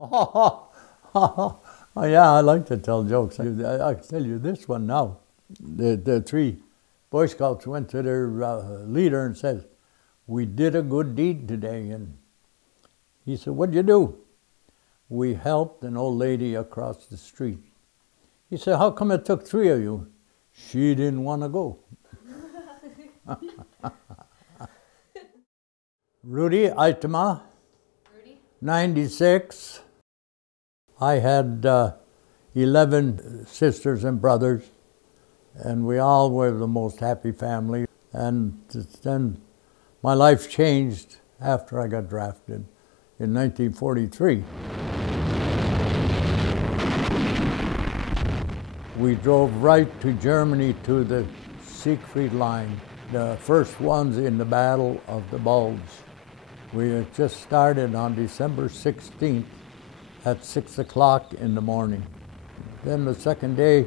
Oh, yeah, I like to tell jokes. I can tell you this one now. The three Boy Scouts went to their leader and said, "We did a good deed today." And he said, "What'd you do?" "We helped an old lady across the street." He said, "How come it took three of you?" "She didn't want to go." Rudy, Aittama, Rudy? 96. I had 11 sisters and brothers, and we all were the most happy family. And then my life changed after I got drafted in 1943. We drove right to Germany to the Siegfried Line, the first ones in the Battle of the Bulge. We had just started on December 16th at 6 o'clock in the morning. Then the second day,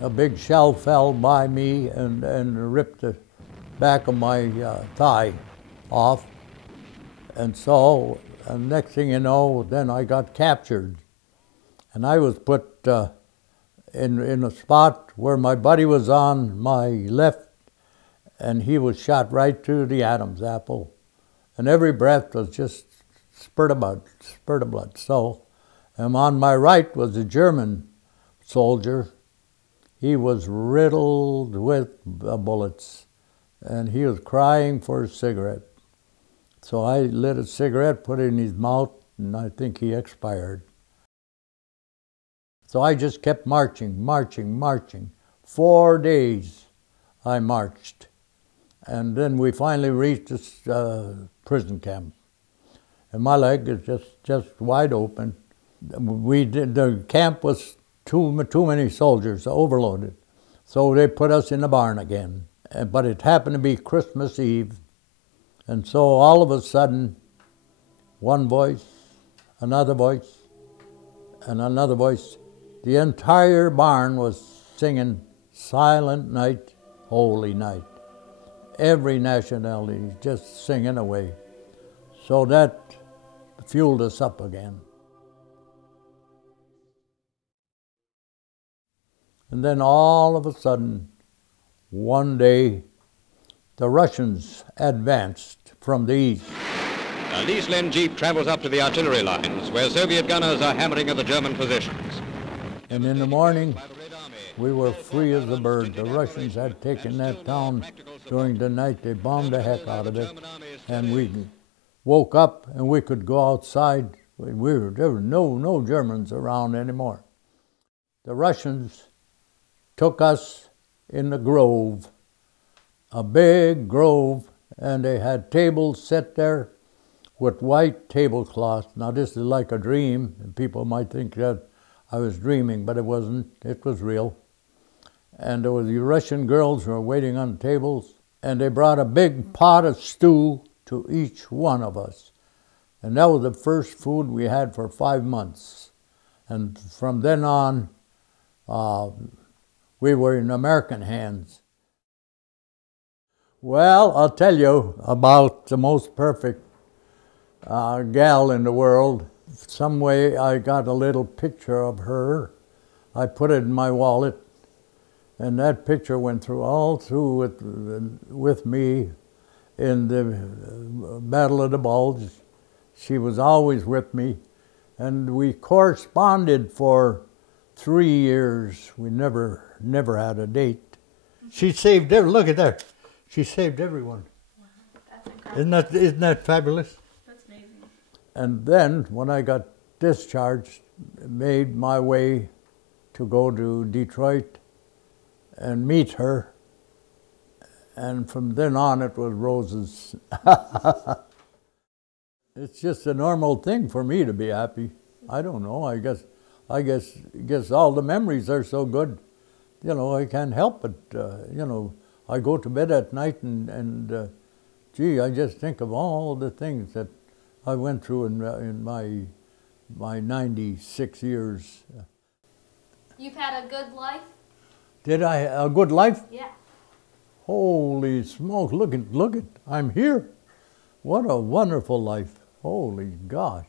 a big shell fell by me and ripped the back of my thigh off. And so, next thing you know, then I got captured. And I was put in a spot where my buddy was on my left, and he was shot right through the Adam's apple. And every breath was just spurt of blood. So, and on my right was a German soldier. He was riddled with bullets, and he was crying for a cigarette. So I lit a cigarette, put it in his mouth, and I think he expired. So I just kept marching. 4 days I marched. And then we finally reached this prison camp. And my leg is just wide open. The camp was too many soldiers, overloaded. So they put us in the barn again. But it happened to be Christmas Eve. And so all of a sudden, one voice, another voice, and another voice. The entire barn was singing "Silent Night, Holy Night." Every nationality just singing away. So that fueled us up again. And then all of a sudden, one day, the Russians advanced from the east. A Lease-Len Jeep travels up to the artillery lines where Soviet gunners are hammering at the German positions. And in the morning, we were free as a bird. The Russians had taken that town during the night. They bombed the heck out of it. And we woke up and we could go outside. There were no Germans around anymore. The Russians took us in the grove, a big grove, and they had tables set there with white tablecloths. Now this is like a dream, and people might think that I was dreaming, but it wasn't. It was real. And there were the Russian girls who were waiting on tables, and they brought a big pot of stew to each one of us. And that was the first food we had for 5 months. And from then on, we were in American hands. Well, I'll tell you about the most perfect gal in the world. Some way I got a little picture of her. I put it in my wallet, and that picture went all through with me in the Battle of the Bulge. She was always with me, and we corresponded for 3 years. We never had a date. She saved look at that. She saved everyone. Wow, that's incredible. Isn't that fabulous? That's amazing. And then, when I got discharged, made my way to go to Detroit and meet her. And from then on, it was roses. It's just a normal thing for me to be happy. I don't know. I guess all the memories are so good. You know, I can't help it. You know, I go to bed at night and gee, I just think of all the things that I went through in my 96 years. You've had a good life? Did I a good life? Yeah. Holy smoke! Look at! I'm here. What a wonderful life! Holy gosh!